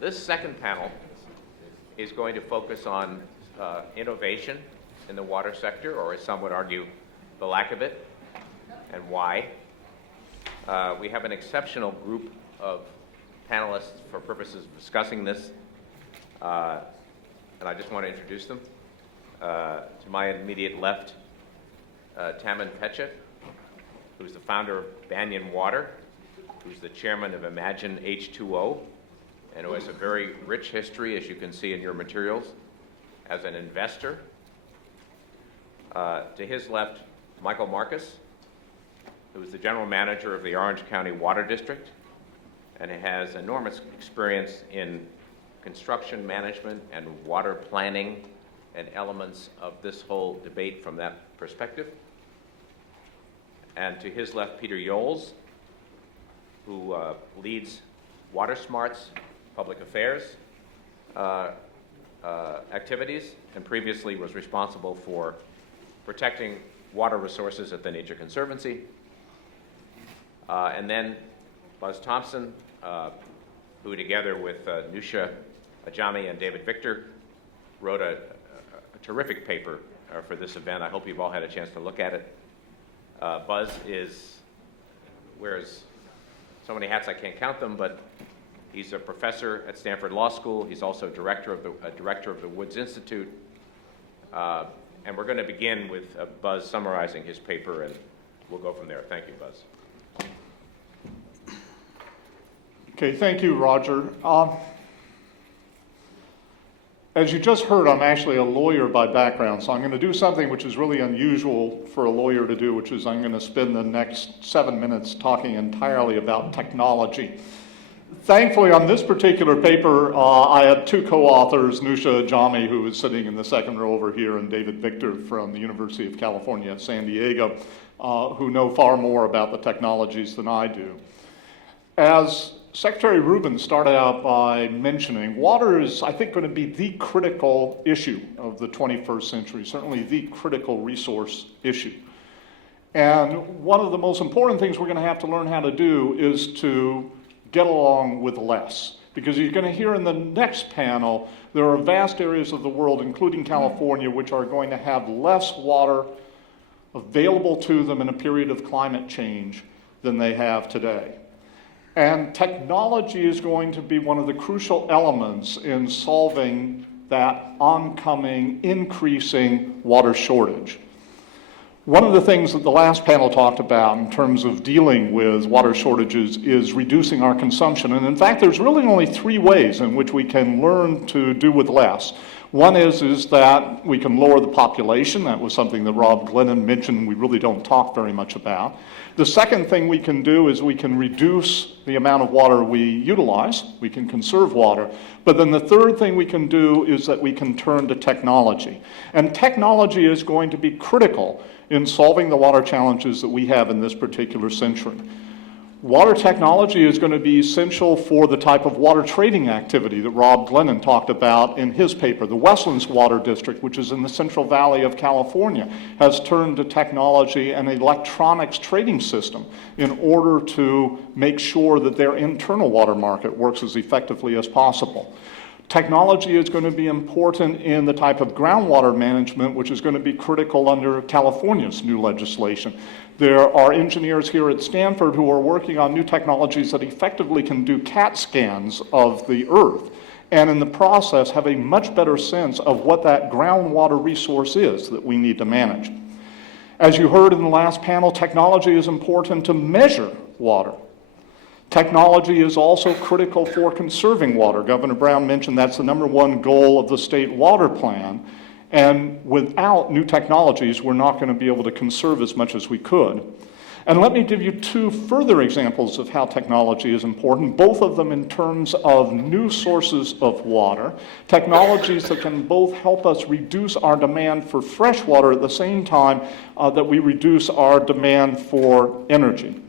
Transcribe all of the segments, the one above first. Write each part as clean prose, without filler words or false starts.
This second panel is going to focus on innovation in the water sector, or as some would argue, the lack of it, and why. We have an exceptional group of panelists for purposes of discussing this, and I just want to introduce them. To my immediate left, Tamin, who's the founder of Banyan Water, who's the chairman of Imagine H2O, and who has a very rich history, as you can see in your materials, as an investor. To his left, Markus, who is the general manager of the Orange County Water District, and has enormous experience in construction management and water planning and elements of this whole debate from that perspective. And to his left, Peter Yolles, who leads Water Smart's public affairs activities, and previously was responsible for protecting water resources at the Nature Conservancy. And then Buzz Thompson, who together with Nusha Ajami and David Victor wrote a terrific paper for this event. I hope you've all had a chance to look at it. Buzz wears so many hats I can't count them, but he's a professor at Stanford Law School. He's also director of the Woods Institute. And we're going to begin with Buzz summarizing his paper, and we'll go from there. Thank you, Buzz. Okay, thank you, Roger. As you just heard, I'm actually a lawyer by background, so I'm going to do something which is really unusual for a lawyer to do, which is I'm going to spend the next 7 minutes talking entirely about technology. Thankfully, on this particular paper, I had two co-authors, Nusha Ajami, who is sitting in the second row over here, and David Victor from the University of California at San Diego, who know far more about the technologies than I do. As Secretary Rubin started out by mentioning, water is, I think, going to be the critical issue of the 21st century, certainly the critical resource issue. And one of the most important things we're going to have to learn how to do is to get along with less. Because you're going to hear in the next panel, there are vast areas of the world, including California, which are going to have less water available to them in a period of climate change than they have today. And technology is going to be one of the crucial elements in solving that oncoming, increasing water shortage. One of the things that the last panel talked about in terms of dealing with water shortages is reducing our consumption. And in fact, there's really only three ways in which we can learn to do with less. One is that we can lower the population. That was something that Rob Glennon mentioned we really don't talk very much about. The second thing we can do is we can reduce the amount of water we utilize. We can conserve water. But then the third thing we can do is that we can turn to technology. And technology is going to be critical in solving the water challenges that we have in this particular century. Water technology is going to be essential for the type of water trading activity that Rob Glennon talked about in his paper. The Westlands Water District, which is in the Central Valley of California, has turned to technology and electronics trading system in order to make sure that their internal water market works as effectively as possible. Technology is going to be important in the type of groundwater management, which is going to be critical under California's new legislation. There are engineers here at Stanford who are working on new technologies that effectively can do CAT scans of the earth, and in the process have a much better sense of what that groundwater resource is that we need to manage. As you heard in the last panel, technology is important to measure water. Technology is also critical for conserving water. Governor Brown mentioned that's the #1 goal of the state water plan. And without new technologies, we're not going to be able to conserve as much as we could. And let me give you two further examples of how technology is important, both of them in terms of new sources of water, technologies that can both help us reduce our demand for fresh water at the same time that we reduce our demand for energy.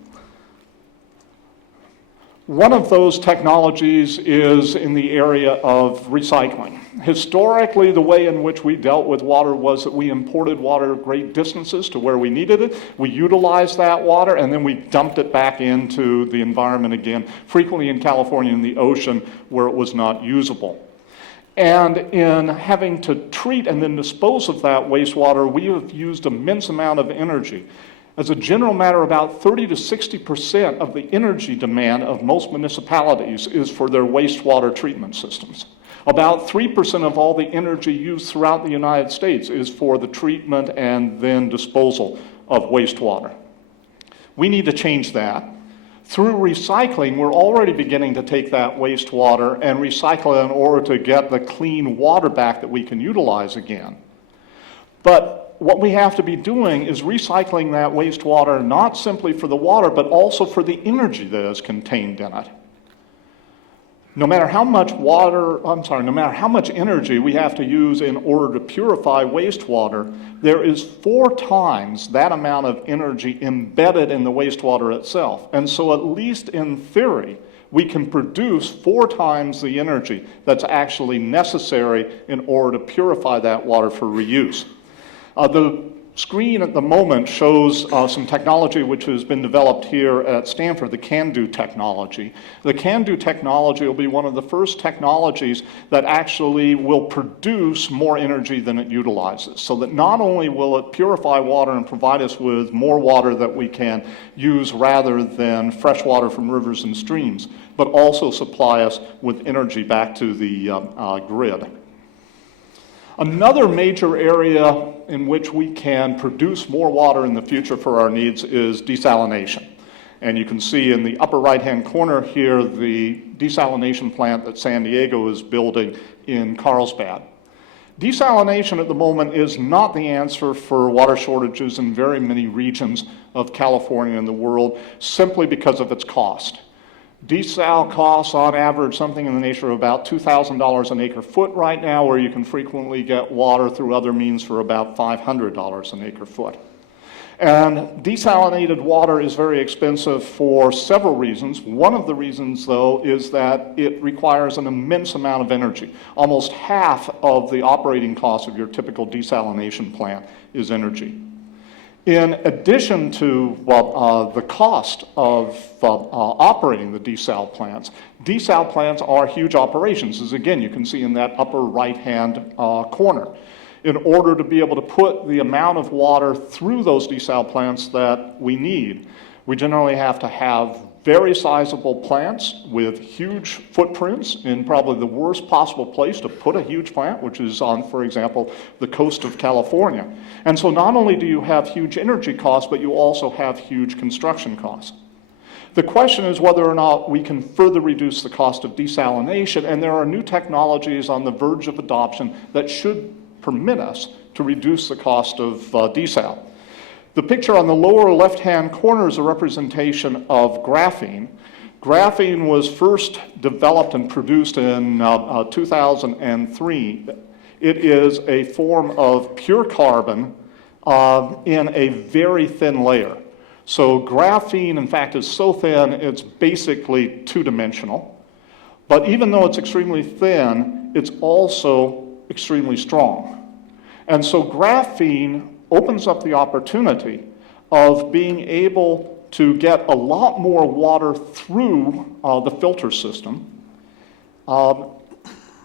One of those technologies is in the area of recycling. Historically, the way in which we dealt with water was that we imported water great distances to where we needed it. We utilized that water, and then we dumped it back into the environment again, frequently in California in the ocean where it was not usable. And in having to treat and then dispose of that wastewater, we have used immense amount of energy. As a general matter, about 30 to 60% of the energy demand of most municipalities is for their wastewater treatment systems. About 3% of all the energy used throughout the United States is for the treatment and then disposal of wastewater. We need to change that. Through recycling, we're already beginning to take that wastewater and recycle it in order to get the clean water back that we can utilize again. But what we have to be doing is recycling that wastewater not simply for the water, but also for the energy that is contained in it. No matter how much energy we have to use in order to purify wastewater, there is 4 times that amount of energy embedded in the wastewater itself. And so at least in theory, we can produce 4 times the energy that's actually necessary in order to purify that water for reuse. The screen at the moment shows some technology which has been developed here at Stanford, the CANDO technology. The CANDO technology will be one of the first technologies that actually will produce more energy than it utilizes, so that not only will it purify water and provide us with more water that we can use rather than fresh water from rivers and streams, but also supply us with energy back to the grid. Another major area in which we can produce more water in the future for our needs is desalination. And you can see in the upper right-hand corner here the desalination plant that San Diego is building in Carlsbad. Desalination at the moment is not the answer for water shortages in very many regions of California and the world, simply because of its cost. Desal costs on average something in the nature of about $2,000 an acre foot right now, where you can frequently get water through other means for about $500 an acre foot. And desalinated water is very expensive for several reasons. One of the reasons, though, is that it requires an immense amount of energy. Almost half of the operating cost of your typical desalination plant is energy. In addition to the cost of operating the desal plants are huge operations, as again you can see in that upper right-hand corner. In order to be able to put the amount of water through those desal plants that we need, we generally have to have very sizable plants with huge footprints in probably the worst possible place to put a huge plant, which is on, for example, the coast of California. And so not only do you have huge energy costs, but you also have huge construction costs. The question is whether or not we can further reduce the cost of desalination, and there are new technologies on the verge of adoption that should permit us to reduce the cost of desal. The picture on the lower left-hand corner is a representation of graphene. Graphene was first developed and produced in 2003. It is a form of pure carbon in a very thin layer. So graphene, in fact, is so thin it's basically two-dimensional. But even though it's extremely thin, it's also extremely strong. And so graphene opens up the opportunity of being able to get a lot more water through the filter system,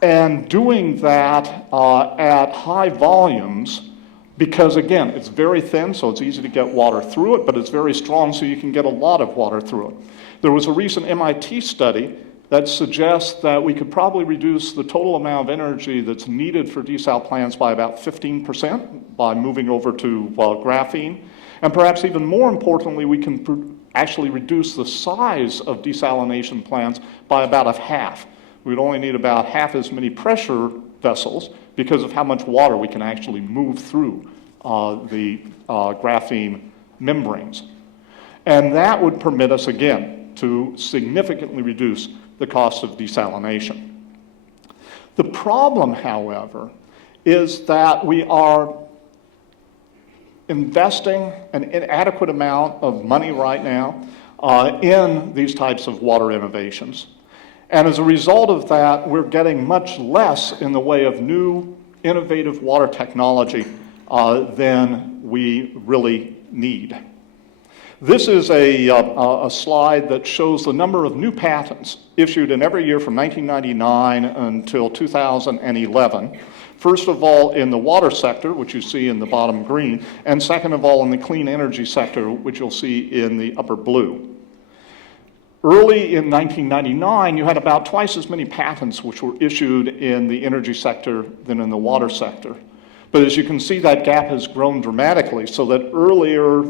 and doing that at high volumes because, again, it's very thin, so it's easy to get water through it, but it's very strong, so you can get a lot of water through it. There was a recent MIT study that suggests that we could probably reduce the total amount of energy that's needed for desal plants by about 15% by moving over to graphene. And perhaps even more importantly, we can actually reduce the size of desalination plants by about a half. We'd only need about half as many pressure vessels because of how much water we can actually move through the graphene membranes. And that would permit us, again, to significantly reduce the cost of desalination. The problem, however, is that we are investing an inadequate amount of money right now in these types of water innovations. And as a result of that, we're getting much less in the way of new, innovative water technology than we really need. This is a slide that shows the number of new patents issued in every year from 1999 until 2011. First of all, in the water sector, which you see in the bottom green, and second of all, in the clean energy sector, which you'll see in the upper blue. Early in 1999, you had about twice as many patents which were issued in the energy sector than in the water sector. But as you can see, that gap has grown dramatically, so that earlier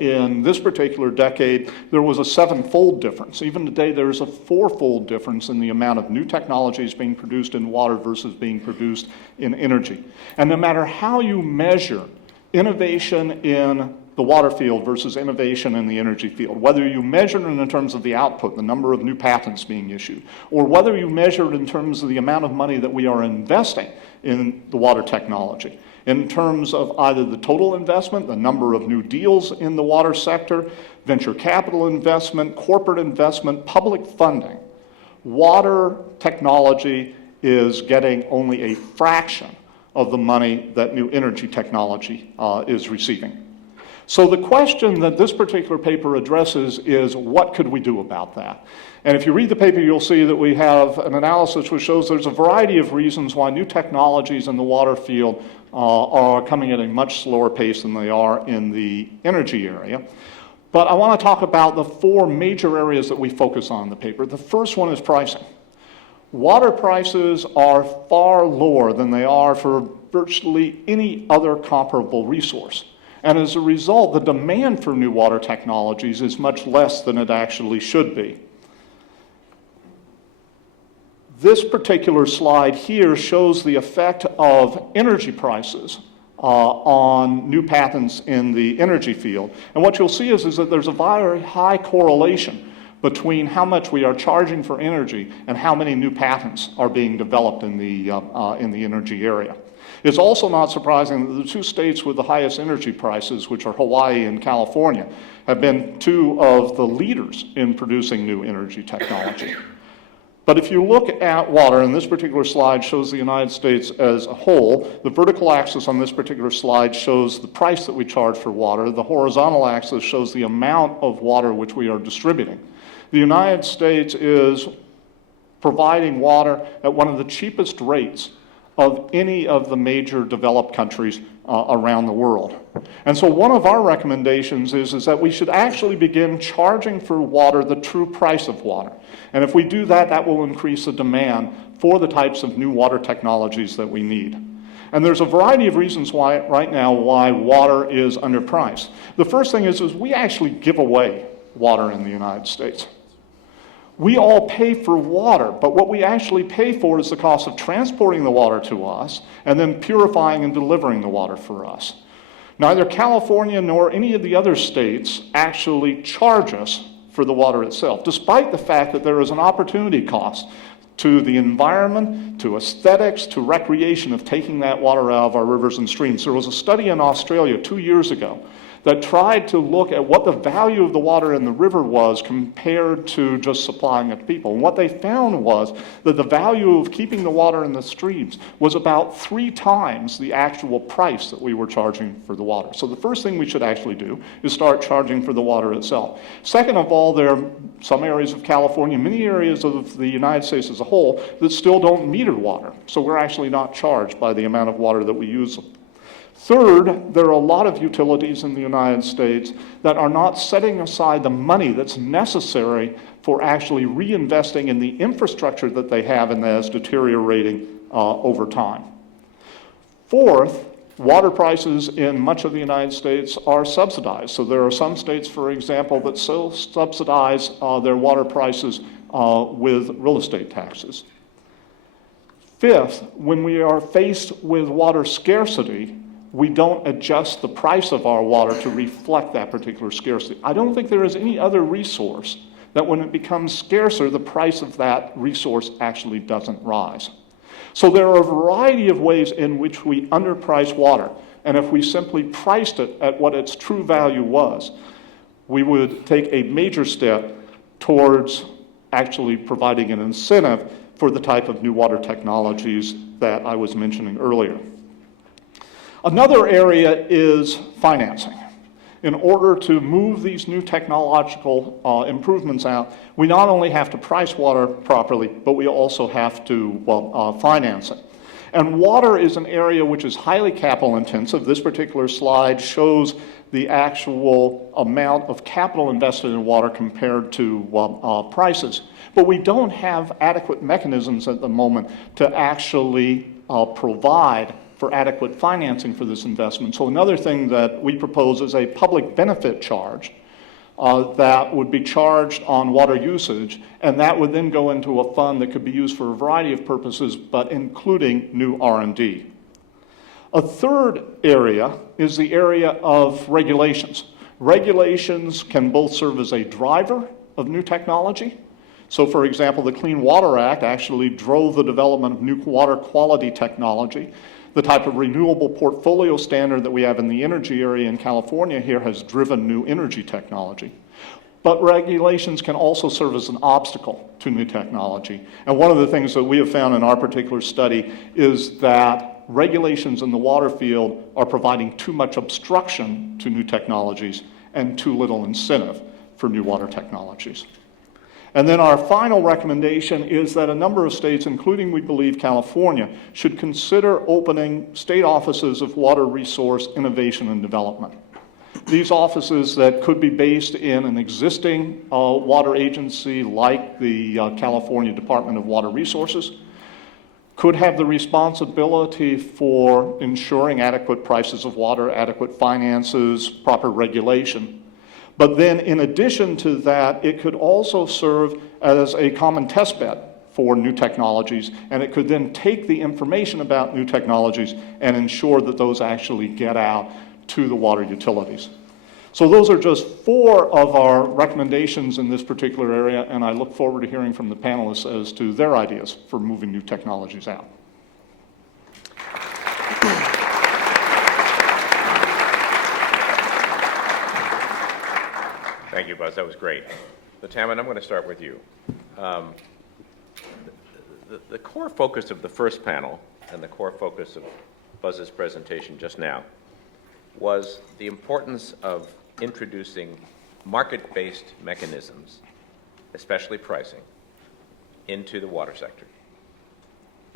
in this particular decade, there was a 7-fold difference. Even today, there's a 4-fold difference in the amount of new technologies being produced in water versus being produced in energy. And no matter how you measure innovation in the water field versus innovation in the energy field, whether you measure it in terms of the output, the number of new patents being issued, or whether you measure it in terms of the amount of money that we are investing in the water technology, in terms of either the total investment, the number of new deals in the water sector, venture capital investment, corporate investment, public funding, water technology is getting only a fraction of the money that new energy technology is receiving. So the question that this particular paper addresses is, what could we do about that? And if you read the paper, you'll see that we have an analysis which shows there's a variety of reasons why new technologies in the water field are coming at a much slower pace than they are in the energy area. But I want to talk about the 4 major areas that we focus on in the paper. The first one is pricing. Water prices are far lower than they are for virtually any other comparable resource. And as a result, the demand for new water technologies is much less than it actually should be. This particular slide here shows the effect of energy prices on new patents in the energy field. And what you'll see is that there's a very high correlation between how much we are charging for energy and how many new patents are being developed in the energy area. It's also not surprising that the 2 states with the highest energy prices, which are Hawaii and California, have been 2 of the leaders in producing new energy technology. But if you look at water, and this particular slide shows the United States as a whole, the vertical axis on this particular slide shows the price that we charge for water. The horizontal axis shows the amount of water which we are distributing. The United States is providing water at one of the cheapest rates of any of the major developed countries around the world. And so one of our recommendations is that we should actually begin charging for water the true price of water. And if we do that, that will increase the demand for the types of new water technologies that we need. And there's a variety of reasons why, right now, why water is underpriced. The first thing is we actually give away water in the United States. We all pay for water, but what we actually pay for is the cost of transporting the water to us and then purifying and delivering the water for us. Neither California nor any of the other states actually charge us for the water itself, despite the fact that there is an opportunity cost to the environment, to aesthetics, to recreation of taking that water out of our rivers and streams. There was a study in Australia 2 years ago that tried to look at what the value of the water in the river was compared to just supplying it to people. And what they found was that the value of keeping the water in the streams was about 3 times the actual price that we were charging for the water. So the first thing we should actually do is start charging for the water itself. Second of all, there are some areas of California, many areas of the United States as a whole, that still don't meter water. So we're actually not charged by the amount of water that we use. Third, there are a lot of utilities in the United States that are not setting aside the money that's necessary for actually reinvesting in the infrastructure that they have and that is deteriorating over time. Fourth, water prices in much of the United States are subsidized. So there are some states, for example, that still subsidize their water prices with real estate taxes. Fifth, when we are faced with water scarcity, we don't adjust the price of our water to reflect that particular scarcity. I don't think there is any other resource that when it becomes scarcer, the price of that resource actually doesn't rise. So there are a variety of ways in which we underprice water. And if we simply priced it at what its true value was, we would take a major step towards actually providing an incentive for the type of new water technologies that I was mentioning earlier. Another area is financing. In order to move these new technological improvements out, we not only have to price water properly, but we also have to finance it. And water is an area which is highly capital intensive. This particular slide shows the actual amount of capital invested in water compared to prices. But we don't have adequate mechanisms at the moment to actually provide for adequate financing for this investment. So another thing that we propose is a public benefit charge that would be charged on water usage, and that would then go into a fund that could be used for a variety of purposes, but including new R&D. A third area is the area of regulations. Regulations can both serve as a driver of new technology. So for example, the Clean Water Act actually drove the development of new water quality technology. The type of renewable portfolio standard that we have in the energy area in California here has driven new energy technology. But regulations can also serve as an obstacle to new technology. And one of the things that we have found in our particular study is that regulations in the water field are providing too much obstruction to new technologies and too little incentive for new water technologies. And then our final recommendation is that a number of states, including, we believe, California, should consider opening state offices of water resource innovation and development. These offices that could be based in an existing water agency like the California Department of Water Resources could have the responsibility for ensuring adequate prices of water, adequate finances, proper regulation. But then in addition to that, it could also serve as a common test bed for new technologies, and it could then take the information about new technologies and ensure that those actually get out to the water utilities. So those are just 4 of our recommendations in this particular area, and I look forward to hearing from the panelists as to their ideas for moving new technologies out. Thank you, Buzz. That was great. So, Tamin, I'm going to start with you. The core focus of the first panel and the core focus of Buzz's presentation just now was the importance of introducing market-based mechanisms, especially pricing, into the water sector.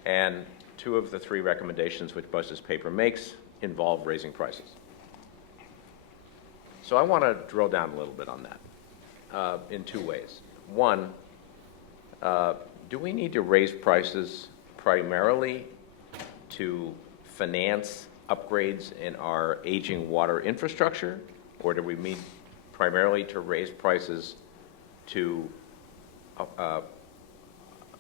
And 2 of the 3 recommendations which Buzz's paper makes involve raising prices. So I want to drill down a little bit on that in 2 ways. One, do we need to raise prices primarily to finance upgrades in our aging water infrastructure, or do we need primarily to raise prices to,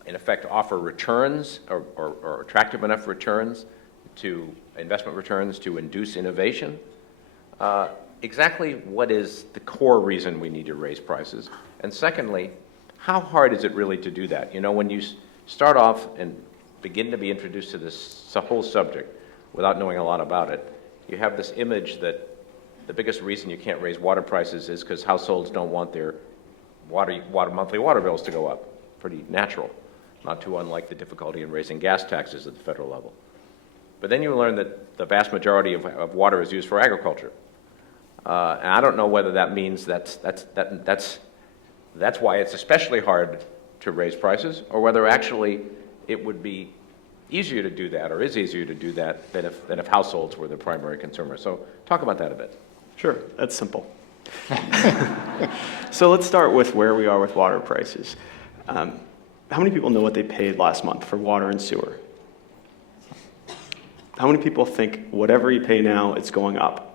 in effect, offer returns or attractive enough returns to investment returns to induce innovation? Exactly what is the core reason we need to raise prices? And secondly, how hard is it really to do that? You know, when you start off and begin to be introduced to this whole subject without knowing a lot about it, you have this image that the biggest reason you can't raise water prices is because households don't want their monthly water bills to go up. Pretty natural, not too unlike the difficulty in raising gas taxes at the federal level. But then you learn that the vast majority of water is used for agriculture. And I don't know whether that means that's why it's especially hard to raise prices, or whether actually it would be easier to do that, or is easier to do that, than if households were the primary consumer. So talk about that a bit. Sure, that's simple. So let's start with where we are with water prices. How many people know what they paid last month for water and sewer? How many people think whatever you pay now, it's going up?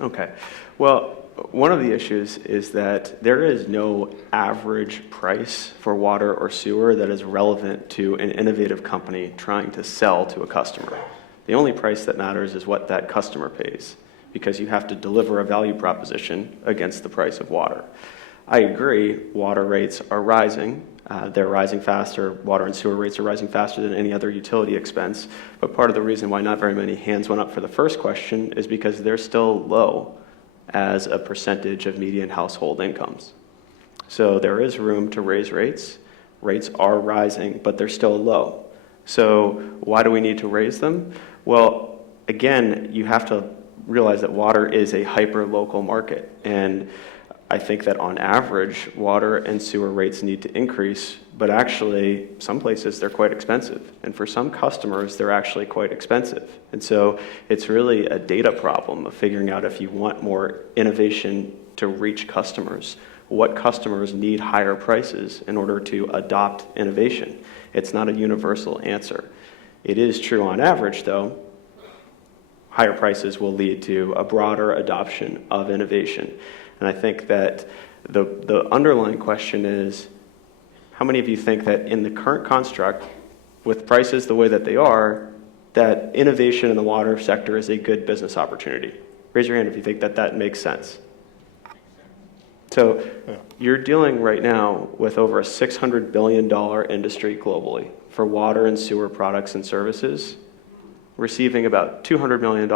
Okay. Well, one of the issues is that there is no average price for water or sewer that is relevant to an innovative company trying to sell to a customer. The only price that matters is what that customer pays, because you have to deliver a value proposition against the price of water. I agree, water rates are rising. They're rising faster. Water and sewer rates are rising faster than any other utility expense. But part of the reason why not very many hands went up for the first question is because they're still low as a percentage of median household incomes. So there is room to raise rates. Rates are rising, but they're still low. So why do we need to raise them? Well, again, you have to realize that water is a hyper-local market. And I think that on average, water and sewer rates need to increase, but actually, some places they're quite expensive. And for some customers, they're actually quite expensive. And so it's really a data problem of figuring out if you want more innovation to reach customers, what customers need higher prices in order to adopt innovation. It's not a universal answer. It is true on average, though, higher prices will lead to a broader adoption of innovation. And I think that the underlying question is, how many of you think that in the current construct, with prices the way that they are, that innovation in the water sector is a good business opportunity? Raise your hand if you think that that makes sense. So you're dealing right now with over a $600 billion industry globally for water and sewer products and services, receiving about $200 million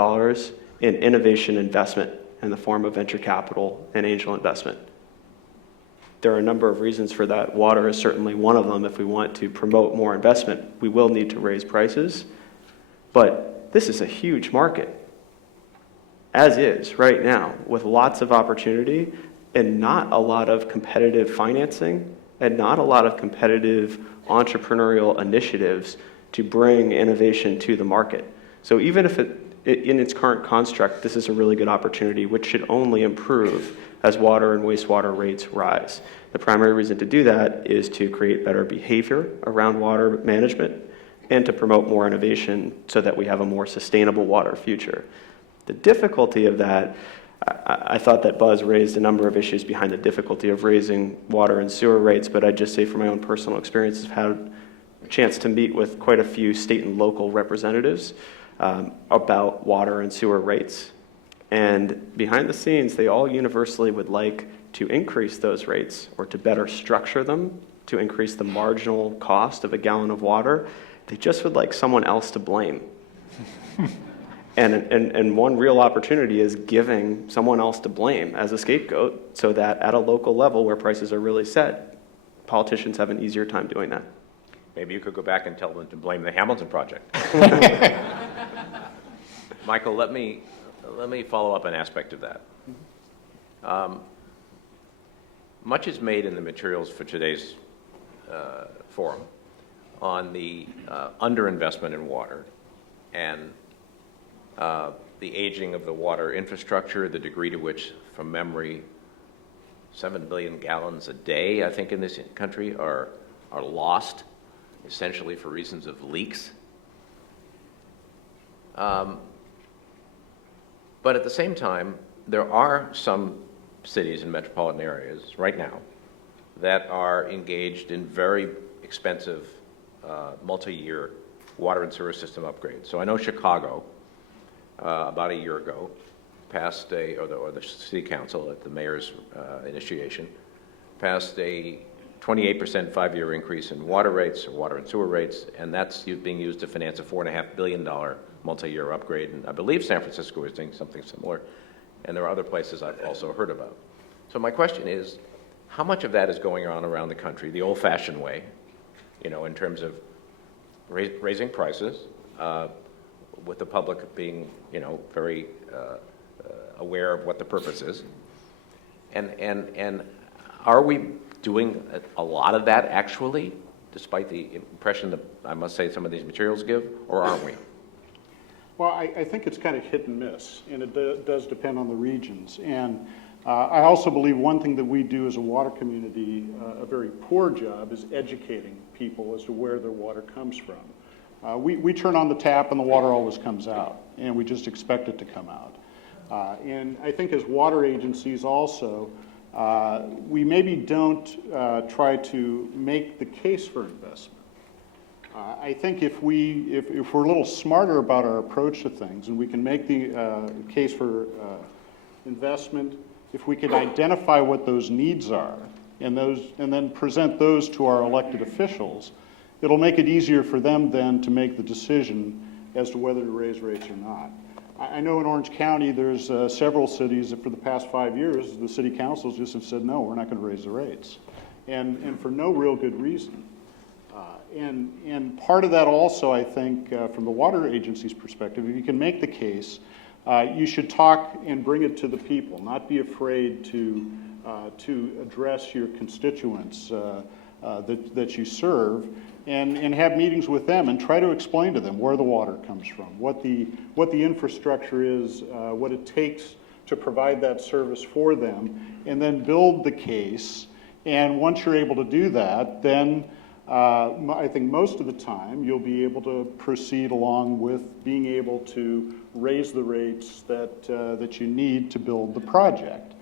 in innovation investment in the form of venture capital and angel investment. There are a number of reasons for that. Water is certainly one of them. If we want to promote more investment, we will need to raise prices. But this is a huge market, as is right now, with lots of opportunity and not a lot of competitive financing and not a lot of competitive entrepreneurial initiatives to bring innovation to the market. So even if in its current construct, this is a really good opportunity, which should only improve as water and wastewater rates rise. The primary reason to do that is to create better behavior around water management and to promote more innovation so that we have a more sustainable water future. The difficulty of that, I thought that Buzz raised a number of issues behind the difficulty of raising water and sewer rates, but I'd just say from my own personal experience, I've had a chance to meet with quite a few state and local representatives about water and sewer rates. And behind the scenes, they all universally would like to increase those rates or to better structure them to increase the marginal cost of a gallon of water. They just would like someone else to blame. And one real opportunity is giving someone else to blame as a scapegoat so that at a local level where prices are really set, politicians have an easier time doing that. Maybe you could go back and tell them to blame the Hamilton Project. Michael, let me follow up an aspect of that. Much is made in the materials for today's forum on the underinvestment in water and the aging of the water infrastructure, the degree to which, from memory, 7 billion gallons a day, I think, in this country are lost, essentially for reasons of leaks. But at the same time, there are some cities and metropolitan areas right now that are engaged in very expensive multi-year water and sewer system upgrades. So I know Chicago, about a year ago, passed or the city council at the mayor's initiation, passed a 28% 5-year increase in water rates, or water and sewer rates, and that's being used to finance a $4.5 billion multi-year upgrade. And I believe San Francisco is doing something similar, and there are other places I've also heard about. So my question is, how much of that is going on around the country the old-fashioned way, in terms of raising prices, with the public being, very aware of what the purpose is, and are we doing a lot of that actually, despite the impression that I must say some of these materials give, or aren't we? Well, I think it's kind of hit and miss, and it does depend on the regions. And I also believe one thing that we do as a water community, a very poor job, is educating people as to where their water comes from. We turn on the tap and the water always comes out, and we just expect it to come out. And I think as water agencies also, we maybe don't try to make the case for investment. I think if we're a little smarter about our approach to things, and we can make the case for investment, if we can identify what those needs are, and then present those to our elected officials, it'll make it easier for them then to make the decision as to whether to raise rates or not. I know in Orange County, there's several cities that for the past 5 years, the city councils just have said, no, we're not going to raise the rates. And for no real good reason. And part of that also, I think, from the water agency's perspective, if you can make the case, you should talk and bring it to the people, not be afraid to address your constituents that you serve, and have meetings with them and try to explain to them where the water comes from, what the infrastructure is, what it takes to provide that service for them, and then build the case. And once you're able to do that, then I think most of the time you'll be able to proceed along with being able to raise the rates that you need to build the project.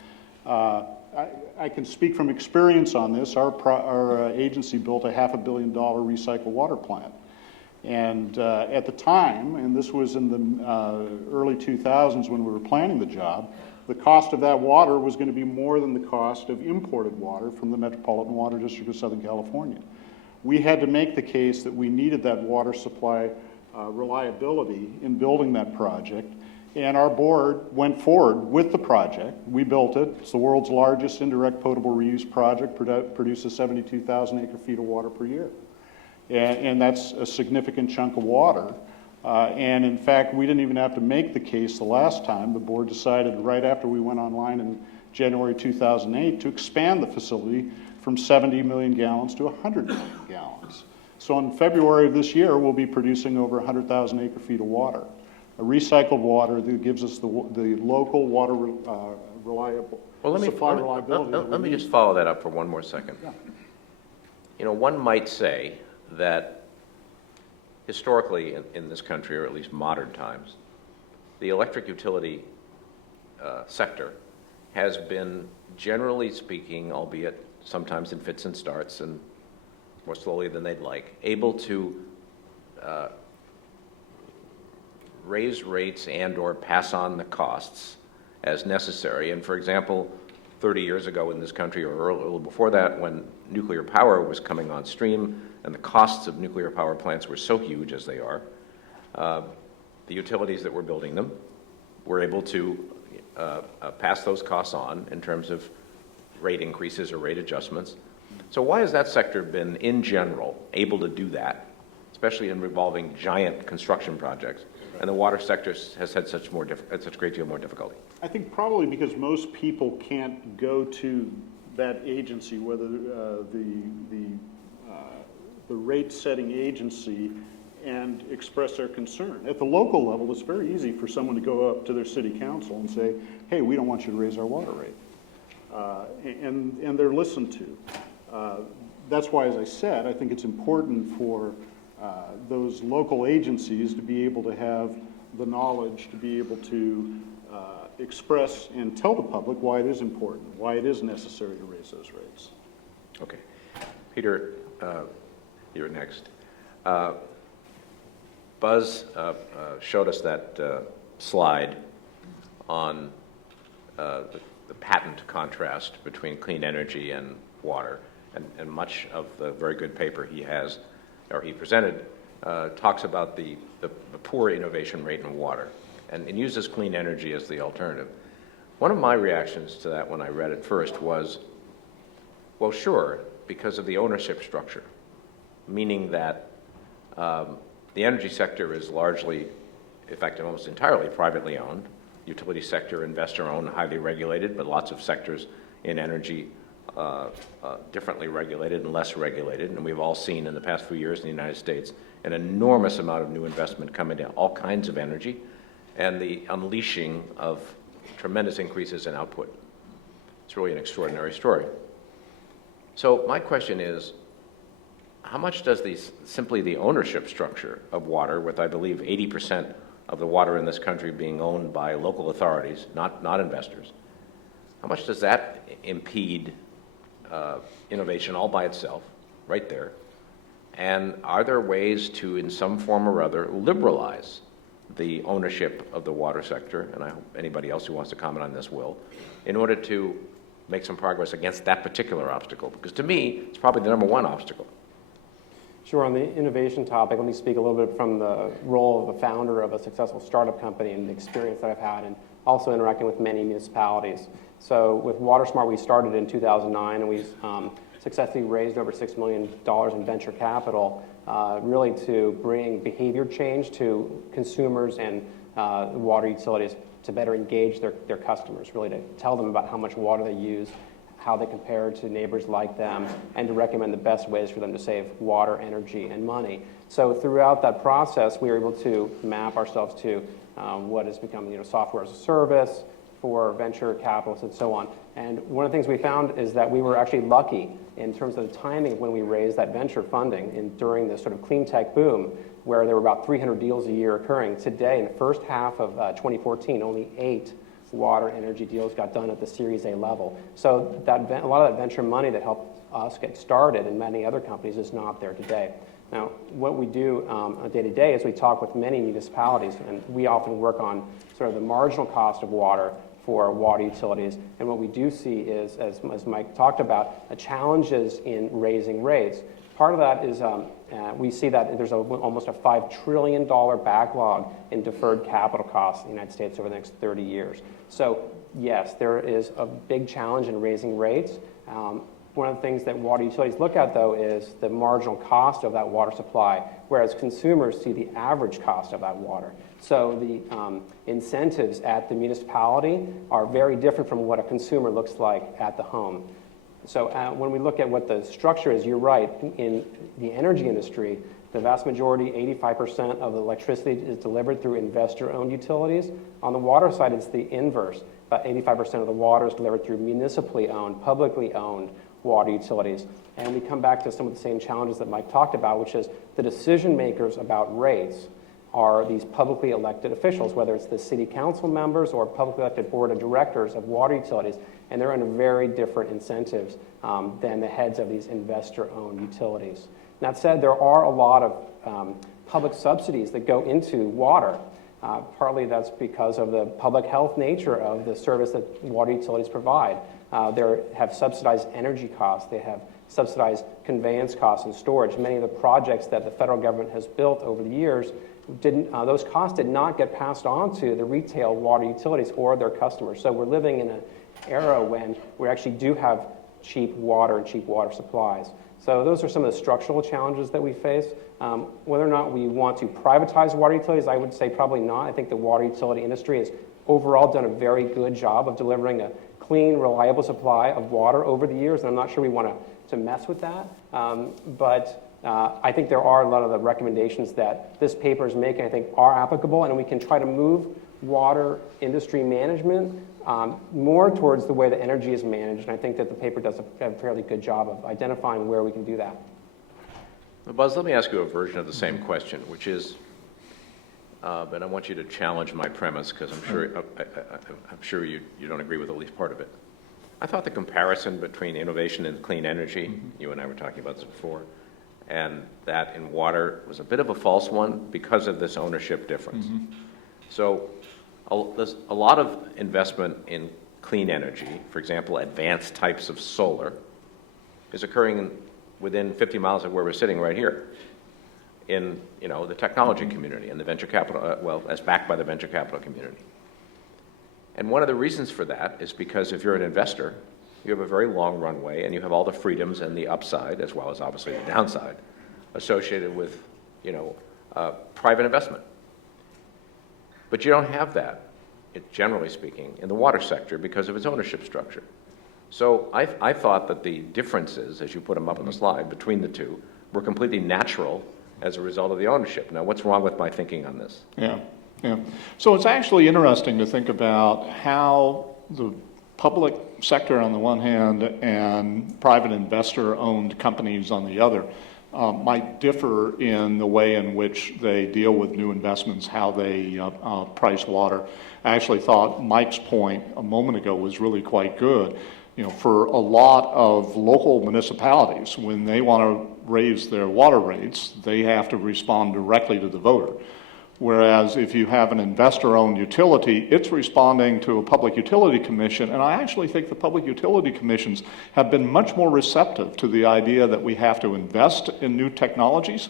I can speak from experience on this. Our agency built a $500 million recycled water plant. And at the time, and this was in the early 2000s when we were planning the job, the cost of that water was going to be more than the cost of imported water from the Metropolitan Water District of Southern California. We had to make the case that we needed that water supply reliability in building that project. And our board went forward with the project. We built it. It's the world's largest indirect potable reuse project, produces 72,000 acre-feet of water per year. And that's a significant chunk of water. And in fact, we didn't even have to make the case the last time. The board decided right after we went online in January 2008 to expand the facility from 70 million gallons to 100 million gallons. So in February of this year, we'll be producing over 100,000 acre-feet of water. A recycled water that gives us the local water supply reliability. Let me just follow that up for one more second. Yeah. You know, one might say that historically in this country, or at least modern times, the electric utility sector has been, generally speaking, albeit sometimes in fits and starts and more slowly than they'd like, able to raise rates and or pass on the costs as necessary. And for example, 30 years ago in this country, or a little before that, when nuclear power was coming on stream and the costs of nuclear power plants were so huge as they are, the utilities that were building them were able to pass those costs on in terms of rate increases or rate adjustments. So why has that sector been, in general, able to do that, especially in involving giant construction projects, and the water sector has had such a great deal more difficulty? I think probably because most people can't go to that agency, whether the rate-setting agency, and express their concern. At the local level, it's very easy for someone to go up to their city council and say, hey, we don't want you to raise our water rate. And they're listened to. That's why, as I said, I think it's important for those local agencies to be able to have the knowledge to be able to express and tell the public why it is important, why it is necessary to raise those rates. Okay. Peter, you're next. Buzz showed us that slide on the patent contrast between clean energy and water, and much of the very good paper he has, or he presented, talks about the poor innovation rate in water, and uses clean energy as the alternative. One of my reactions to that when I read it first was, well, sure, because of the ownership structure, meaning that the energy sector is largely, in fact, almost entirely privately owned. Utility sector, investor-owned, highly regulated, but lots of sectors in energy differently regulated and less regulated. And we've all seen in the past few years in the United States an enormous amount of new investment come into all kinds of energy and the unleashing of tremendous increases in output. It's really an extraordinary story. So my question is, how much does simply the ownership structure of water, with I believe 80% of the water in this country being owned by local authorities, not investors, how much does that impede innovation all by itself, right there? And are there ways to, in some form or other, liberalize the ownership of the water sector, and I hope anybody else who wants to comment on this will, in order to make some progress against that particular obstacle? Because to me, it's probably the number one obstacle. Sure. On the innovation topic, let me speak a little bit from the role of a founder of a successful startup company and the experience that I've had, and also interacting with many municipalities. So with WaterSmart, we started in 2009, and we successfully raised over $6 million in venture capital, really to bring behavior change to consumers and water utilities to better engage their customers, really to tell them about how much water they use, how they compare to neighbors like them, and to recommend the best ways for them to save water, energy, and money. So throughout that process, we were able to map ourselves to what has become, software as a service for venture capitalists and so on. And one of the things we found is that we were actually lucky in terms of the timing of when we raised that venture funding during this sort of clean tech boom, where there were about 300 deals a year occurring. Today, in the first half of 2014, only 8 water energy deals got done at the Series A level. So a lot of that venture money that helped us get started and many other companies is not there today. Now, what we do on a day-to-day is we talk with many municipalities, and we often work on sort of the marginal cost of water for water utilities. And what we do see is, as Mike talked about, challenges in raising rates. Part of that is we see that there's almost a $5 trillion backlog in deferred capital costs in the United States over the next 30 years. So yes, there is a big challenge in raising rates. One of the things that water utilities look at, though, is the marginal cost of that water supply, whereas consumers see the average cost of that water. So the incentives at the municipality are very different from what a consumer looks like at the home. So when we look at what the structure is, you're right. In the energy industry, the vast majority, 85% of the electricity is delivered through investor-owned utilities. On the water side, it's the inverse. About 85% of the water is delivered through municipally owned, publicly owned water utilities. And we come back to some of the same challenges that Mike talked about, which is the decision makers about rates are these publicly elected officials, whether it's the city council members or publicly elected board of directors of water utilities, and they're under very different incentives than the heads of these investor-owned utilities. That said, there are a lot of public subsidies that go into water. Partly that's because of the public health nature of the service that water utilities provide. They have subsidized energy costs. They have subsidized conveyance costs and storage. Many of the projects that the federal government has built over the years, those costs did not get passed on to the retail water utilities or their customers. So we're living in an era when we actually do have cheap water and cheap water supplies. So those are some of the structural challenges that we face. Whether or not we want to privatize water utilities, I would say probably not. I think the water utility industry has overall done a very good job of delivering a clean, reliable supply of water over the years, and I'm not sure we want to mess with that. But I think there are a lot of the recommendations that this paper is making, I think, are applicable, and we can try to move water industry management more towards the way that energy is managed, and I think that the paper does a fairly good job of identifying where we can do that. Well, Buzz, let me ask you a version of the same question, which is, but I want you to challenge my premise, because I'm sure you don't agree with at least part of it. I thought the comparison between innovation and clean energy, you and I were talking about this before, and that in water was a bit of a false one because of this ownership difference. So there's a lot of investment in clean energy, for example, advanced types of solar, is occurring within 50 miles of where we're sitting right here in the technology community and the venture capital, as backed by the venture capital community. And one of the reasons for that is because if you're an investor, you have a very long runway and you have all the freedoms and the upside, as well as obviously the downside, associated with private investment. But you don't have that, generally speaking, in the water sector because of its ownership structure. So I thought that the differences, as you put them up on the slide, between the two were completely natural as a result of the ownership. Now, what's wrong with my thinking on this? Yeah. So it's actually interesting to think about how the public sector on the one hand and private investor-owned companies on the other might differ in the way in which they deal with new investments, how they price water. I actually thought Mike's point a moment ago was really quite good. For a lot of local municipalities, when they want to raise their water rates, they have to respond directly to the voter. Whereas if you have an investor-owned utility, it's responding to a public utility commission, and I actually think the public utility commissions have been much more receptive to the idea that we have to invest in new technologies,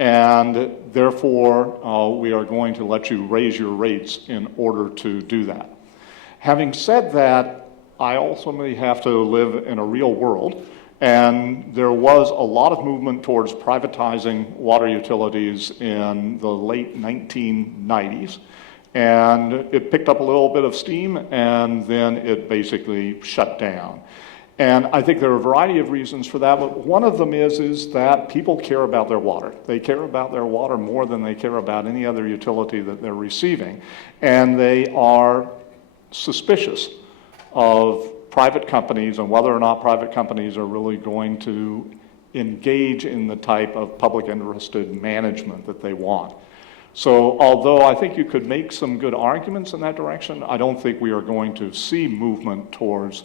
and therefore we are going to let you raise your rates in order to do that. Having said that, I ultimately have to live in a real world, and there was a lot of movement towards privatizing water utilities in the late 1990s. And it picked up a little bit of steam, and then it basically shut down. And I think there are a variety of reasons for that, but one of them is that people care about their water. They care about their water more than they care about any other utility that they're receiving. And they are suspicious of private companies and whether or not private companies are really going to engage in the type of public interested management that they want. So although I think you could make some good arguments in that direction, I don't think we are going to see movement towards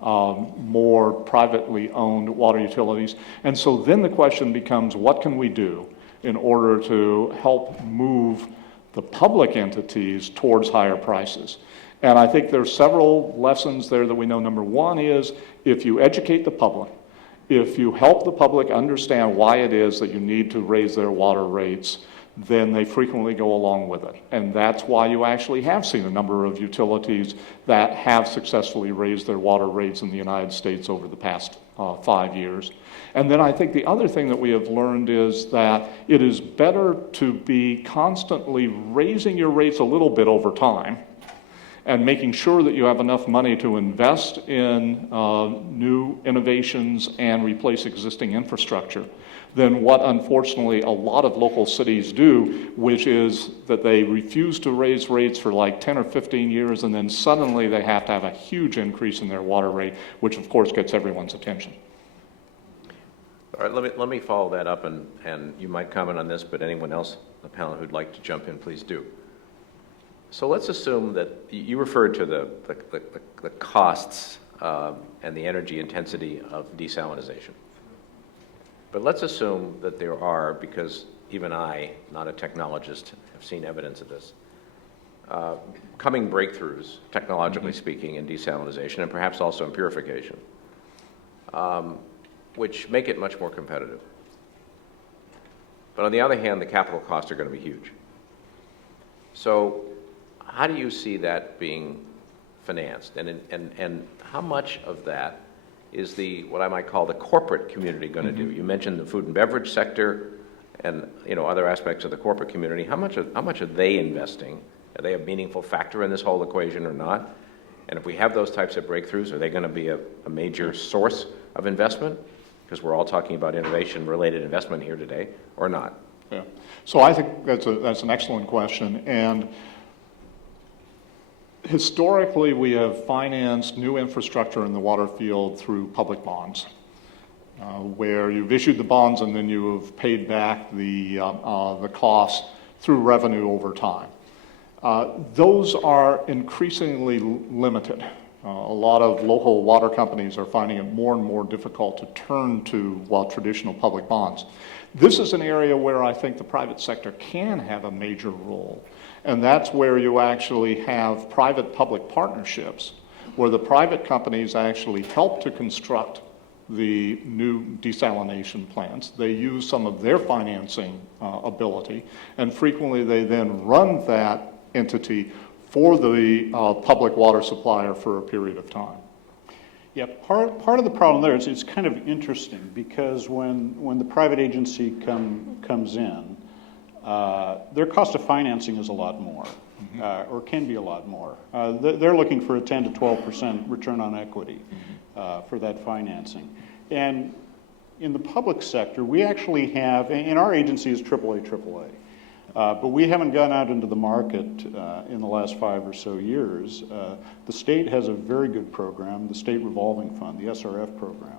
more privately owned water utilities. And so then the question becomes, what can we do in order to help move the public entities towards higher prices? And I think there's several lessons there that we know. Number one is, if you educate the public, if you help the public understand why it is that you need to raise their water rates, then they frequently go along with it. And that's why you actually have seen a number of utilities that have successfully raised their water rates in the United States over the past 5 years. And then I think the other thing that we have learned is that it is better to be constantly raising your rates a little bit over time and making sure that you have enough money to invest in new innovations and replace existing infrastructure than what unfortunately a lot of local cities do, which is that they refuse to raise rates for like 10 or 15 years, and then suddenly they have to have a huge increase in their water rate, which of course gets everyone's attention. All right, let me follow that up, and you might comment on this, but anyone else on the panel who'd like to jump in, please do. So let's assume that you referred to the costs and the energy intensity of desalination. But let's assume that there are, because even I, not a technologist, have seen evidence of this, coming breakthroughs, technologically speaking, in desalination and perhaps also in purification, which make it much more competitive. But on the other hand, the capital costs are going to be huge. So how do you see that being financed? And how much of that is what I might call the corporate community going to do? You mentioned the food and beverage sector and other aspects of the corporate community. How much are they investing? Are they a meaningful factor in this whole equation or not? And if we have those types of breakthroughs, are they going to be a major source of investment? Because we're all talking about innovation-related investment here today, or not? Yeah. So I think that's an excellent question. And historically, we have financed new infrastructure in the water field through public bonds, where you've issued the bonds and then you have paid back the cost through revenue over time. Those are increasingly limited. A lot of local water companies are finding it more and more difficult to turn to traditional public bonds. This is an area where I think the private sector can have a major role. And that's where you actually have private-public partnerships, where the private companies actually help to construct the new desalination plants. They use some of their financing ability, and frequently they then run that entity for the public water supplier for a period of time. Yeah, part of the problem there is it's kind of interesting, because when the private agency comes in, their cost of financing is a lot more, or can be a lot more. They're looking for a 10 to 12% return on equity for that financing. And in the public sector, we actually have, and our agency is AAA, but we haven't gone out into the market in the last 5 or so years. The state has a very good program, the State Revolving Fund, the SRF program.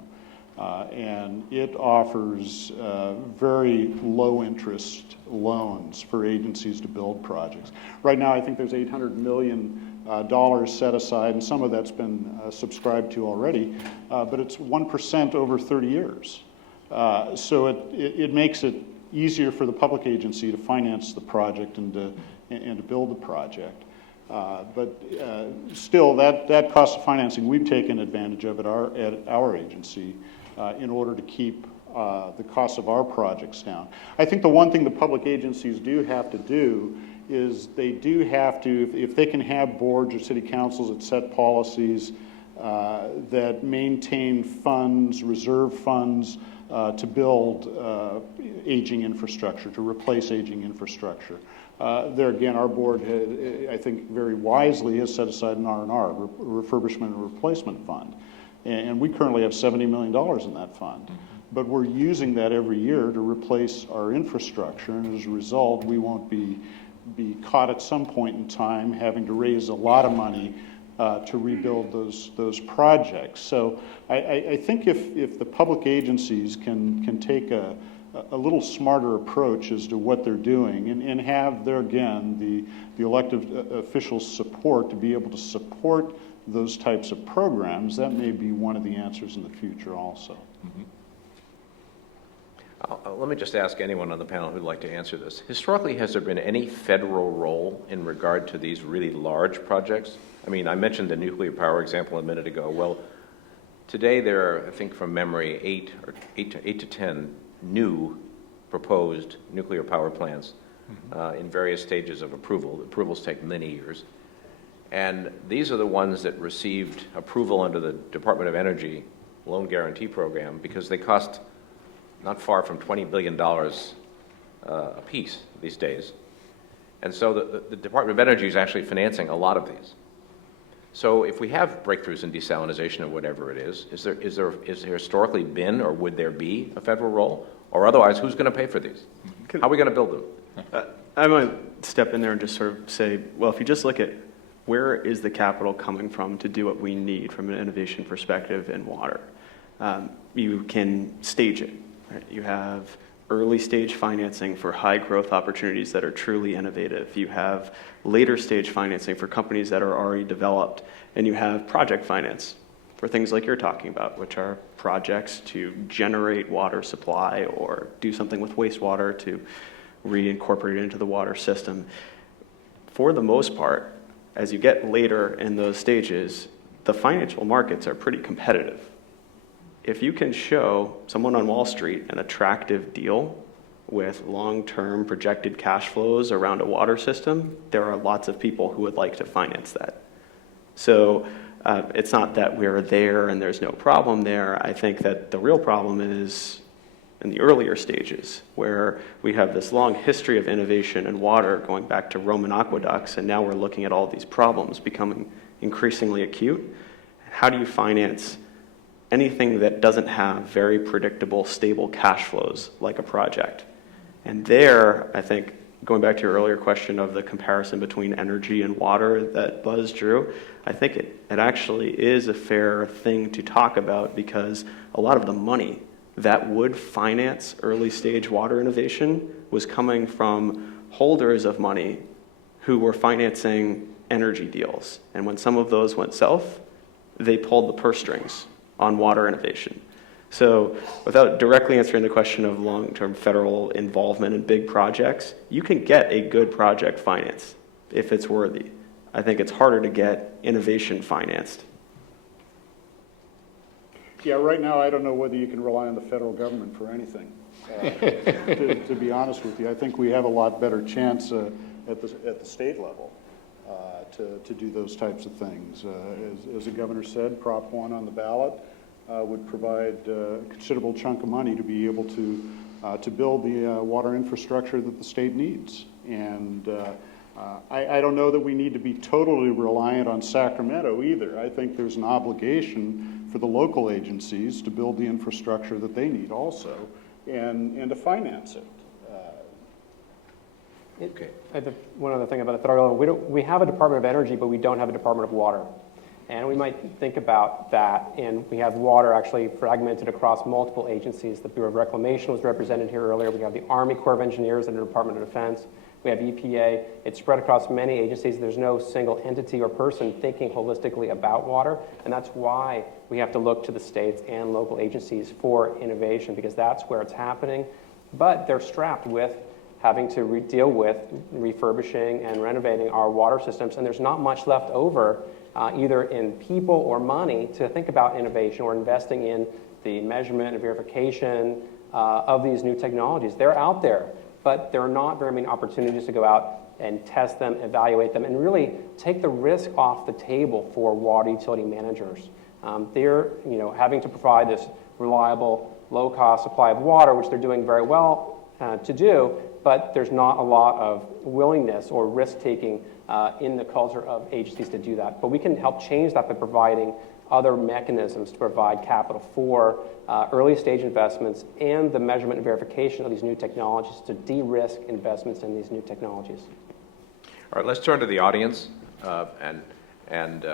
And it offers very low interest loans for agencies to build projects. Right now, I think there's $800 million set aside, and some of that's been subscribed to already, but it's 1% over 30 years. So it makes it easier for the public agency to finance the project and to build the project. But still, that cost of financing, we've taken advantage of at our agency in order to keep the cost of our projects down. I think the one thing the public agencies do have to do is they do have to, if they can have boards or city councils that set policies that maintain funds, reserve funds to build aging infrastructure, to replace aging infrastructure. There again, our board, I think very wisely, has set aside an R&R, refurbishment and replacement fund. And we currently have $70 million in that fund. But we're using that every year to replace our infrastructure, and as a result, we won't be caught at some point in time having to raise a lot of money to rebuild those projects. So I think if the public agencies can take a little smarter approach as to what they're doing and have there again the elected officials' support to be able to support those types of programs, that may be one of the answers in the future also. Mm-hmm. Let me just ask anyone on the panel who'd like to answer this. Historically, has there been any federal role in regard to these really large projects? I mean, I mentioned the nuclear power example a minute ago. Well, today there are, I think from memory, 8 to 10 new proposed nuclear power plants in various stages of approval. Approvals take many years. And these are the ones that received approval under the Department of Energy loan guarantee program because they cost not far from $20 billion a piece these days. And so the Department of Energy is actually financing a lot of these. So if we have breakthroughs in desalination or whatever it is there historically been or would there be a federal role? Or otherwise, who's going to pay for these? How are we going to build them? I might step in there and just sort of say, well, if you just look at where is the capital coming from to do what we need from an innovation perspective in water, you can stage it. Right? You have early stage financing for high growth opportunities that are truly innovative. You have later stage financing for companies that are already developed. And you have project finance for things like you're talking about, which are projects to generate water supply or do something with wastewater to reincorporate it into the water system. For the most part, as you get later in those stages, the financial markets are pretty competitive. If you can show someone on Wall Street an attractive deal with long-term projected cash flows around a water system, there are lots of people who would like to finance that. So it's not that we're there and there's no problem there. I think that the real problem is in the earlier stages, where we have this long history of innovation in water going back to Roman aqueducts, and now we're looking at all these problems becoming increasingly acute. How do you finance anything that doesn't have very predictable, stable cash flows like a project? And there, I think, going back to your earlier question of the comparison between energy and water that Buzz drew, I think it actually is a fair thing to talk about, because a lot of the money that would finance early stage water innovation was coming from holders of money who were financing energy deals. And when some of those went south, they pulled the purse strings on water innovation. So without directly answering the question of long-term federal involvement in big projects, you can get a good project financed if it's worthy. I think it's harder to get innovation financed. Yeah, right now I don't know whether you can rely on the federal government for anything. To be honest with you, I think we have a lot better chance at the state level to do those types of things. As the governor said, Prop 1 on the ballot would provide a considerable chunk of money to be able to build the water infrastructure that the state needs. And I don't know that we need to be totally reliant on Sacramento either. I think there's an obligation for the local agencies to build the infrastructure that they need also, and to finance it. Okay. One other thing about the federal level, we have a Department of Energy, but we don't have a Department of Water. And we might think about that, and we have water actually fragmented across multiple agencies. The Bureau of Reclamation was represented here earlier. We have the Army Corps of Engineers and the Department of Defense. We have EPA. It's spread across many agencies. There's no single entity or person thinking holistically about water, and that's why we have to look to the states and local agencies for innovation, because that's where it's happening. but they're strapped with having to deal with refurbishing and renovating our water systems, and there's not much left over either in people or money to think about innovation or investing in the measurement and verification of these new technologies. They're out there, but there are not very many opportunities to go out and test them, evaluate them, and really take the risk off the table for water utility managers. They're having to provide this reliable, low-cost supply of water, which they're doing very well to do, but there's not a lot of willingness or risk-taking in the culture of agencies to do that. But we can help change that by providing other mechanisms to provide capital for early-stage investments and the measurement and verification of these new technologies to de-risk investments in these new technologies. All right, let's turn to the audience and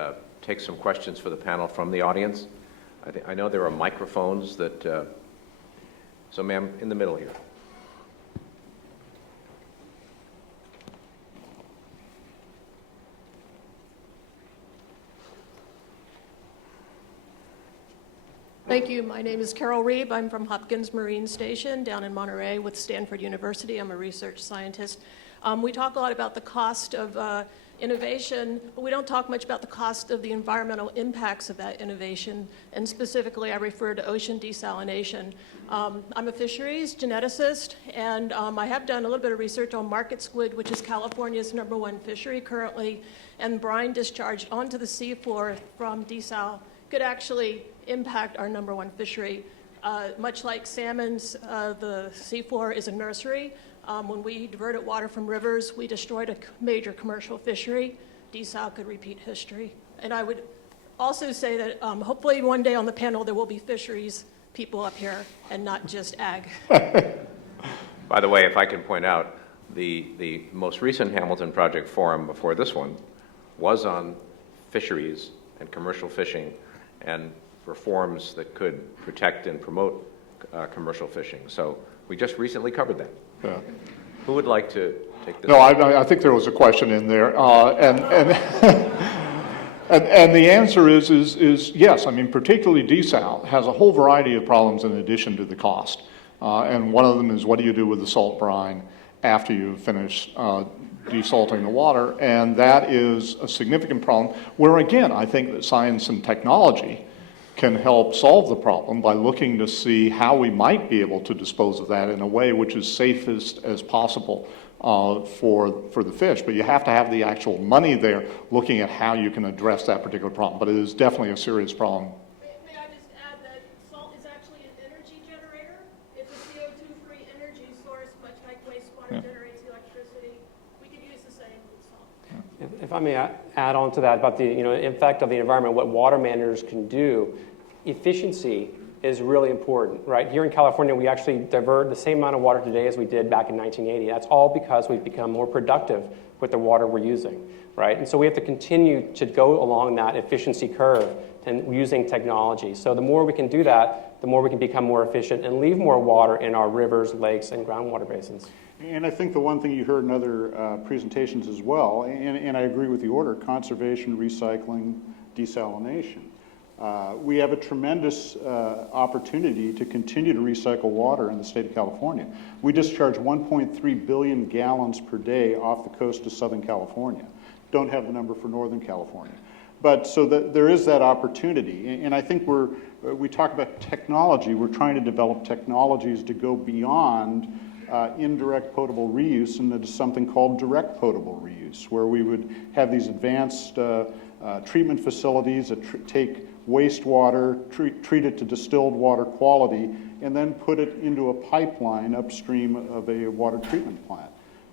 take some questions for the panel from the audience. I know there are microphones that, so ma'am, in the middle here. Thank you. My name is Carol Reeb. I'm from Hopkins Marine Station down in Monterey with Stanford University. I'm a research scientist. We talk a lot about the cost of innovation, but we don't talk much about the cost of the environmental impacts of that innovation, and specifically I refer to ocean desalination. I'm a fisheries geneticist, and I have done a little bit of research on market squid, which is California's #1 fishery currently, and brine discharge onto the seafloor from desal could actually impact our #1 fishery. Much like salmon's, the seafloor is a nursery. When we diverted water from rivers, we destroyed a major commercial fishery. Desal could repeat history. And I would also say that hopefully one day on the panel there will be fisheries people up here and not just ag. By the way, if I can point out, the most recent Hamilton Project Forum before this one was on fisheries and commercial fishing and reforms that could protect and promote commercial fishing. So we just recently covered that. Yeah. Who would like to take this? No, I think there was a question in there, and the answer is yes. I mean, particularly desal has a whole variety of problems in addition to the cost, and one of them is what do you do with the salt brine after you finish desalting the water, and that is a significant problem. Where again, I think that science and technology can help solve the problem by looking to see how we might be able to dispose of that in a way which is safest as possible for the fish. But you have to have the actual money there looking at how you can address that particular problem. But it is definitely a serious problem. May I just add that salt is actually an energy generator. It's a CO2-free energy source, much like wastewater generates electricity. We could use the same with salt. If I may add on to that about the effect of the environment, what water managers can do, efficiency is really important, right? Here in California, we actually divert the same amount of water today as we did back in 1980. That's all because we've become more productive with the water we're using, right? And so we have to continue to go along that efficiency curve and using technology. So the more we can do that, the more we can become more efficient and leave more water in our rivers, lakes, and groundwater basins. And I think the one thing you heard in other presentations as well, and I agree with the order, conservation, recycling, desalination. We have a tremendous opportunity to continue to recycle water in the state of California. We discharge 1.3 billion gallons per day off the coast of Southern California. Don't have the number for Northern California. But so there is that opportunity. And I think we talk about technology. We're trying to develop technologies to go beyond indirect potable reuse into something called direct potable reuse, where we would have these advanced treatment facilities that take wastewater, treat it to distilled water quality, and then put it into a pipeline upstream of a water treatment plant.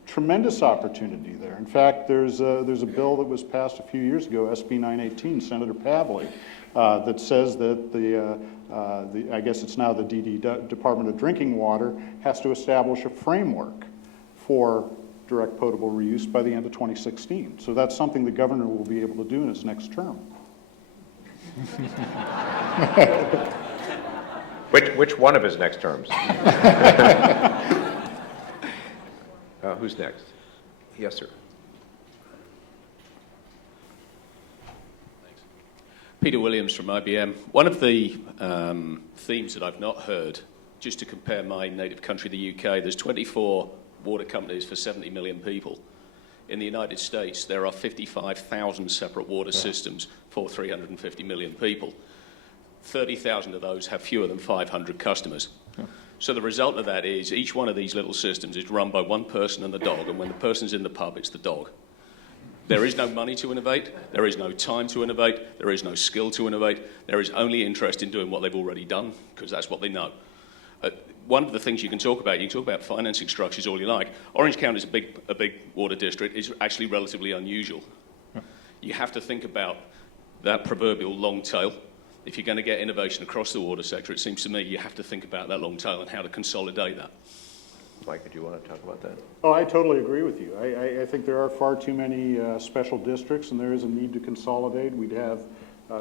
Tremendous opportunity there. In fact, there's a bill that was passed a few years ago, SB 918, Senator Pavley, that says that I guess it's now the Department of Drinking Water, has to establish a framework for direct potable reuse by the end of 2016. So that's something the governor will be able to do in his next term. Which one of his next terms? Who's next? Yes, sir. Peter Williams from IBM. One of the themes that I've not heard just to compare my native country, the UK, there's 24 water companies for 70 million people. In the United States, there are 55,000 separate water systems for 350 million people. 30,000 of those have fewer than 500 customers. So the result of that is each one of these little systems is run by one person and the dog, and when the person's in the pub, it's the dog. There is no money to innovate, there is no time to innovate, there is no skill to innovate, there is only interest in doing what they've already done, because that's what they know. One of the things you can talk about financing structures all you like. Orange County is a big water district. It's actually relatively unusual. You have to think about that proverbial long tail. If you're going to get innovation across the water sector, it seems to me you have to think about that long tail and how to consolidate that. Mike, did you want to talk about that? Oh, I totally agree with you. I think there are far too many special districts, and there is a need to consolidate. We'd have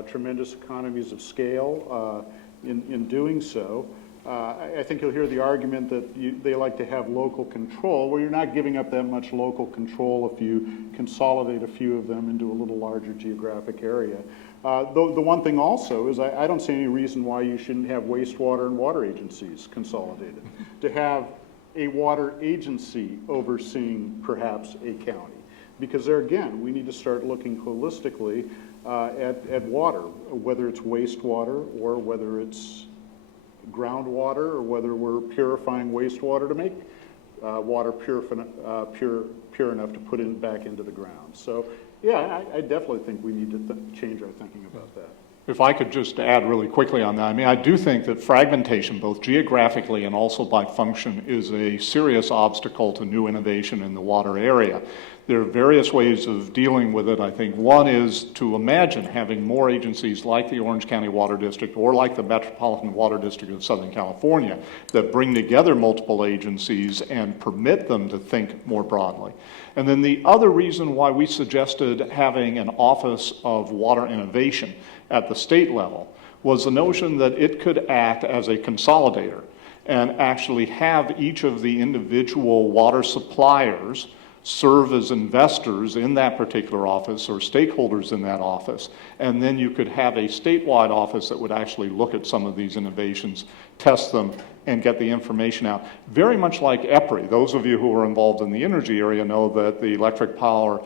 tremendous economies of scale in doing so. I think you'll hear the argument that they like to have local control, where you're not giving up that much local control if you consolidate a few of them into a little larger geographic area. The one thing also is I don't see any reason why you shouldn't have wastewater and water agencies consolidated. To have a water agency overseeing perhaps a county. Because there again, we need to start looking holistically at water, whether it's wastewater or whether it's groundwater or whether we're purifying wastewater to make water pure enough to put back into the ground. So yeah, I definitely think we need to change our thinking about that. If I could just add really quickly on that, I mean, I do think that fragmentation, both geographically and also by function, is a serious obstacle to new innovation in the water area. There are various ways of dealing with it. I think one is to imagine having more agencies like the Orange County Water District or like the Metropolitan Water District of Southern California that bring together multiple agencies and permit them to think more broadly. And then the other reason why we suggested having an Office of Water Innovation at the state level was the notion that it could act as a consolidator and actually have each of the individual water suppliers serve as investors in that particular office or stakeholders in that office. And then you could have a statewide office that would actually look at some of these innovations, test them, and get the information out. Very much like EPRI. Those of you who are involved in the energy area know that the Electric Power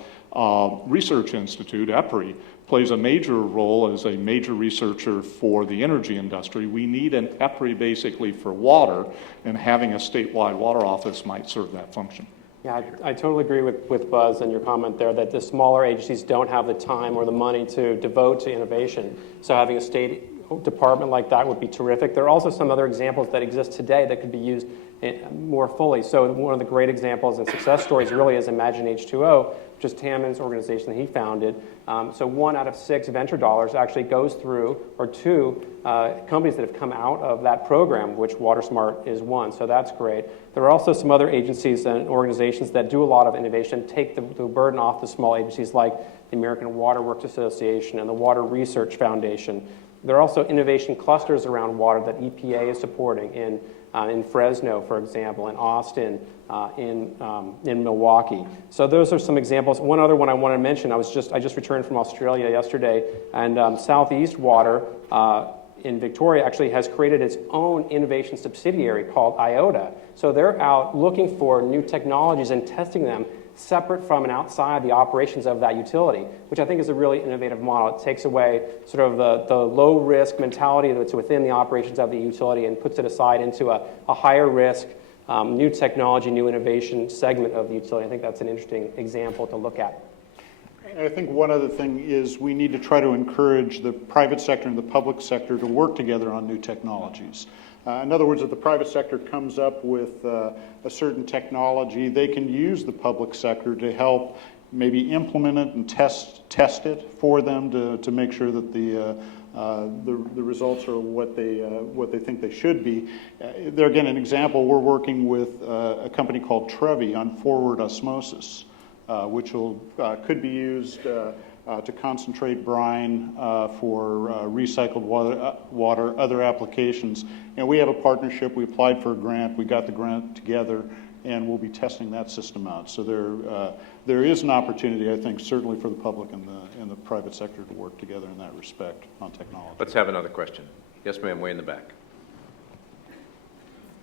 Research Institute, EPRI, plays a major role as a major researcher for the energy industry. We need an EPRI basically for water, and having a statewide water office might serve that function. Yeah, I totally agree with Buzz and your comment there that the smaller agencies don't have the time or the money to devote to innovation. So having a state department like that would be terrific. There are also some other examples that exist today that could be used more fully. So one of the great examples and success stories really is Imagine H2O, which is Tamin's organization that he founded. So 1 out of 6 venture dollars actually goes through, or 2 companies that have come out of that program, which WaterSmart is one. So that's great. There are also some other agencies and organizations that do a lot of innovation, take the burden off the small agencies like the American Water Works Association and the Water Research Foundation. There are also innovation clusters around water that EPA is supporting in Fresno, for example, in Austin, in Milwaukee. So those are some examples. One other one I want to mention, I just returned from Australia yesterday, and Southeast Water in Victoria actually has created its own innovation subsidiary called IOTA. So they're out looking for new technologies and testing them separate from and outside the operations of that utility, which I think is a really innovative model. It takes away sort of the low-risk mentality that's within the operations of the utility and puts it aside into a higher-risk, new technology, new innovation segment of the utility. I think that's an interesting example to look at. I think one other thing is we need to try to encourage the private sector and the public sector to work together on new technologies. In other words, if the private sector comes up with a certain technology, they can use the public sector to help maybe implement it and test it for them to make sure that the results are what they think they should be. There again, an example, we're working with a company called Trevi on forward osmosis, which could be used to concentrate brine for recycled water, other applications. And we have a partnership. We applied for a grant. We got the grant together, and we'll be testing that system out. So there is an opportunity, I think, certainly for the public and the private sector to work together in that respect on technology. Let's have another question. Yes, ma'am, way in the back.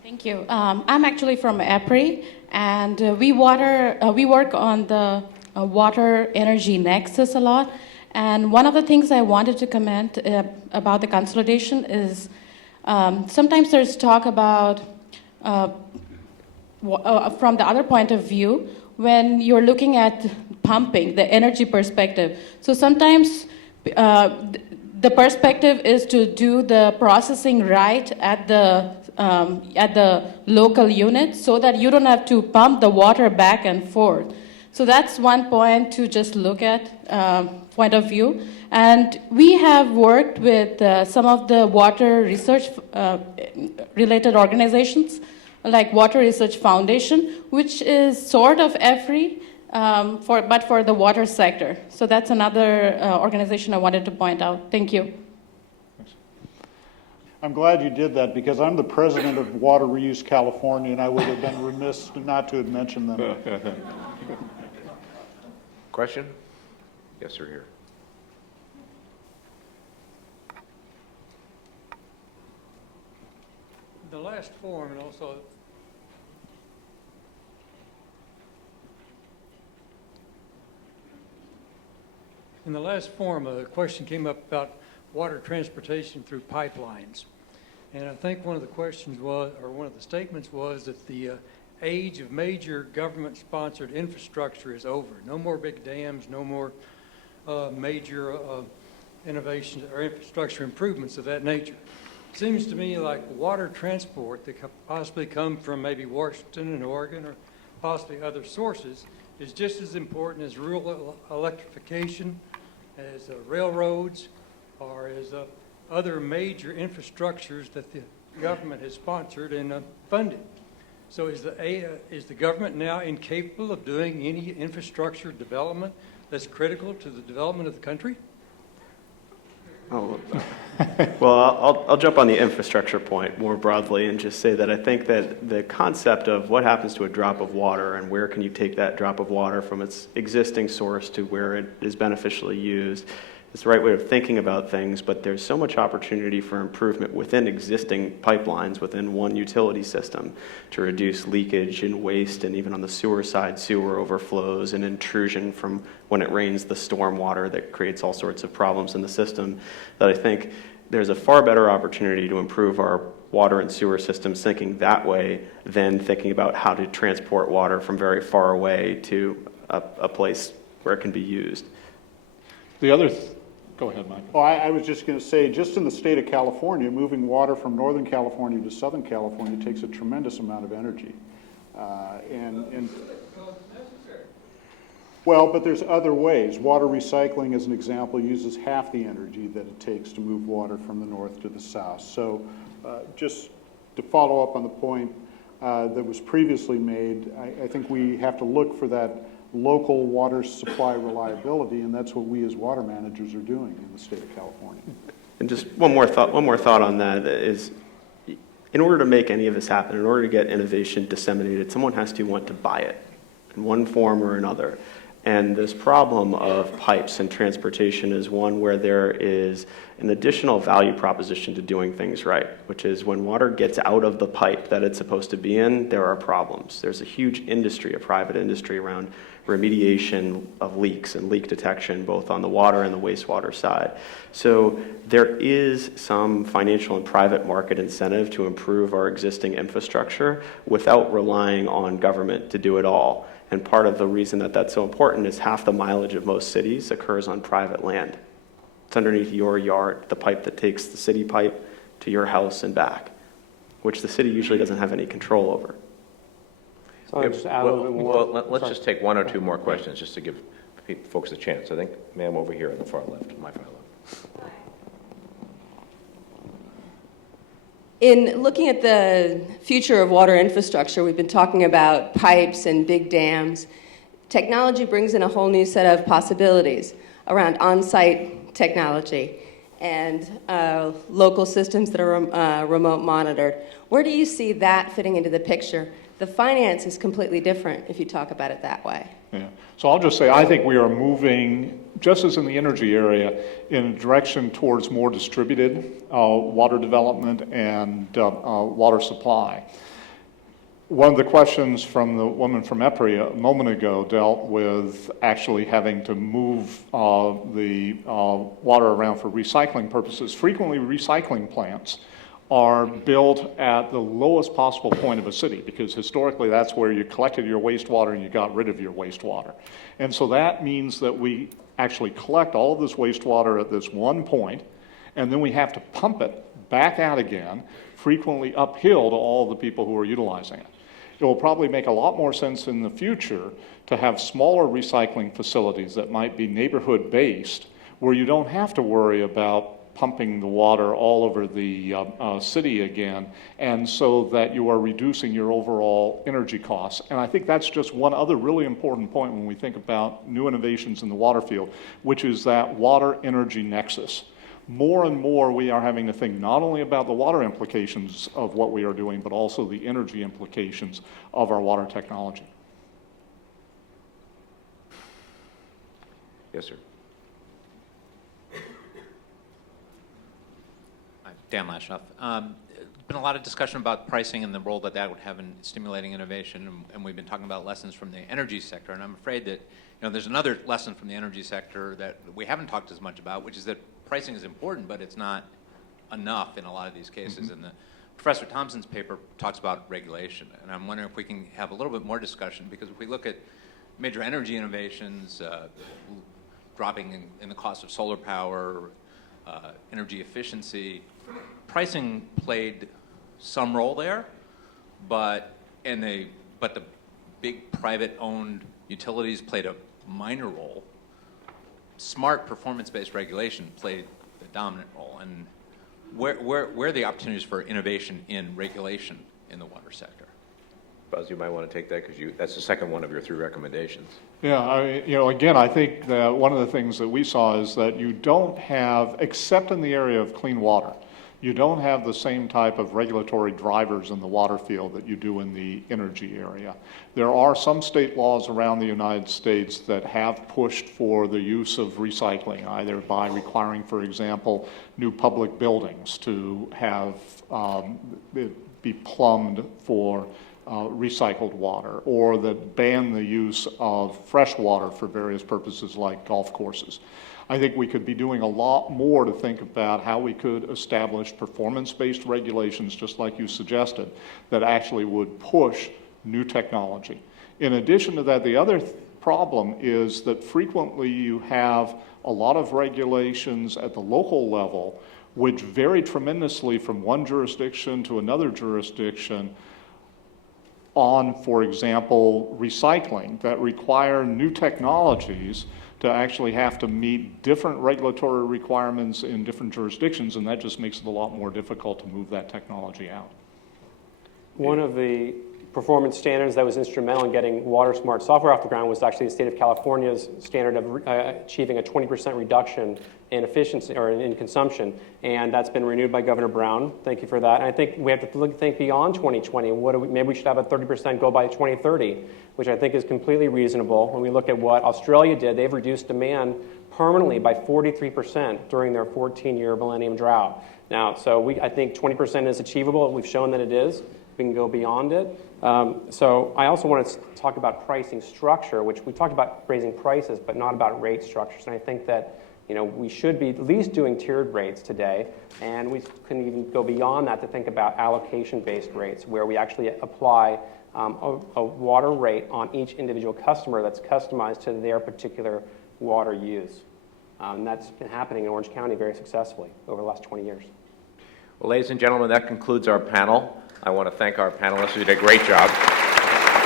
Thank you. I'm actually from EPRI, and we work on the water energy nexus a lot. And one of the things I wanted to comment about the consolidation is sometimes there's talk about, from the other point of view, when you're looking at pumping, the energy perspective. So sometimes the perspective is to do the processing right at the local unit so that you don't have to pump the water back and forth. So that's one point to just look at, point of view. And we have worked with some of the water research related organizations, like Water Research Foundation, which is sort of EPRI, but for the water sector. So that's another organization I wanted to point out. Thank you. I'm glad you did that because I'm the president of Water Reuse California, and I would have been remiss not to have mentioned them. Question? Yes, sir, here. The last forum, and also in the last forum, a question came up about water transportation through pipelines. And I think one of the questions was, or one of the statements was that the age of major government-sponsored infrastructure is over. No more big dams, no more major innovations or infrastructure improvements of that nature. It seems to me like water transport that could possibly come from maybe Washington and Oregon or possibly other sources is just as important as rural electrification, as railroads, or as other major infrastructures that the government has sponsored and funded. So is the government now incapable of doing any infrastructure development that's critical to the development of the country? Oh, well, I'll jump on the infrastructure point more broadly and just say that I think that the concept of what happens to a drop of water and where can you take that drop of water from its existing source to where it is beneficially used is the right way of thinking about things, but there's so much opportunity for improvement within existing pipelines, within one utility system, to reduce leakage and waste, and even on the sewer side, sewer overflows and intrusion from when it rains, the storm water that creates all sorts of problems in the system, that I think there's a far better opportunity to improve our water and sewer systems thinking that way than thinking about how to transport water from very far away to a place where it can be used. The other, go ahead, Mike. Well, I was just going to say, just in the state of California, moving water from Northern California to Southern California takes a tremendous amount of energy. Well, but there's other ways. Water recycling, as an example, uses half the energy that it takes to move water from the north to the south. So just to follow up on the point that was previously made, I think we have to look for that local water supply reliability, and that's what we as water managers are doing in the state of California. And just one more thought on that is, in order to make any of this happen, in order to get innovation disseminated, someone has to want to buy it in one form or another. And this problem of pipes and transportation is one where there is an additional value proposition to doing things right, which is when water gets out of the pipe that it's supposed to be in, there are problems. There's a huge industry, a private industry around remediation of leaks and leak detection, both on the water and the wastewater side. So there is some financial and private market incentive to improve our existing infrastructure without relying on government to do it all. And part of the reason that that's so important is half the mileage of most cities occurs on private land. It's underneath your yard, the pipe that takes the city pipe to your house and back, which the city usually doesn't have any control over. So I'll just add a little bit more. Well, let's just take one or two more questions just to give folks a chance. I think ma'am over here on the far left, my far left. In looking at the future of water infrastructure, we've been talking about pipes and big dams. Technology brings in a whole new set of possibilities around on-site technology and local systems that are remote monitored. Where do you see that fitting into the picture The finance is completely different if you talk about it that way. Yeah. So I'll just say, I think we are moving, just as in the energy area, in a direction towards more distributed water development and water supply. One of the questions from the woman from EPRI a moment ago dealt with actually having to move the water around for recycling purposes. Frequently, recycling plants are built at the lowest possible point of a city, because historically that's where you collected your wastewater and you got rid of your wastewater. And so that means that we actually collect all of this wastewater at this one point, and then we have to pump it back out again, frequently uphill to all the people who are utilizing it. It will probably make a lot more sense in the future to have smaller recycling facilities that might be neighborhood-based, where you don't have to worry about pumping the water all over the city again, and so that you are reducing your overall energy costs. And I think that's just one other really important point when we think about new innovations in the water field, which is that water-energy nexus. More and more we are having to think not only about the water implications of what we are doing, but also the energy implications of our water technology. Yes, sir. Dan Lashoff. Been a lot of discussion about pricing and the role that that would have in stimulating innovation, and we've been talking about lessons from the energy sector, and I'm afraid that there's another lesson from the energy sector that we haven't talked as much about, which is that pricing is important, but it's not enough in a lot of these cases. Mm-hmm. And Professor Thompson's paper talks about regulation, and I'm wondering if we can have a little bit more discussion, because if we look at major energy innovations, dropping in the cost of solar power, energy efficiency, pricing played some role there, but the big private-owned utilities played a minor role. Smart performance-based regulation played the dominant role. And where are the opportunities for innovation in regulation in the water sector? Buzz, you might want to take that, because that's the second one of your 3 recommendations. Yeah, again, I think that one of the things that we saw is that you don't have, except in the area of clean water, you don't have the same type of regulatory drivers in the water field that you do in the energy area. There are some state laws around the United States that have pushed for the use of recycling, either by requiring, for example, new public buildings to have it be plumbed for recycled water, or that ban the use of fresh water for various purposes like golf courses. I think we could be doing a lot more to think about how we could establish performance-based regulations, just like you suggested, that actually would push new technology. In addition to that, the other problem is that frequently you have a lot of regulations at the local level which vary tremendously from one jurisdiction to another jurisdiction on, for example, recycling, that require new technologies to actually have to meet different regulatory requirements in different jurisdictions, and that just makes it a lot more difficult to move that technology out. One of the performance standards that was instrumental in getting water smart software off the ground was actually the state of California's standard of achieving a 20% reduction in efficiency or in consumption, and that's been renewed by Governor Brown. Thank you for that. And I think we have to think beyond 2020. Maybe we should have a 30% goal by 2030, which I think is completely reasonable. When we look at what Australia did, they've reduced demand permanently by 43% during their 14-year millennium drought. Now, so I think 20% is achievable. We've shown that it is. We can go beyond it. So I also want to talk about pricing structure, which we talked about raising prices, but not about rate structures. And I think that we should be at least doing tiered rates today, and we can even go beyond that to think about allocation-based rates, where we actually apply a water rate on each individual customer that's customized to their particular water use. And that's been happening in Orange County very successfully over the last 20 years. Well, ladies and gentlemen, that concludes our panel. I want to thank our panelists who did a great job.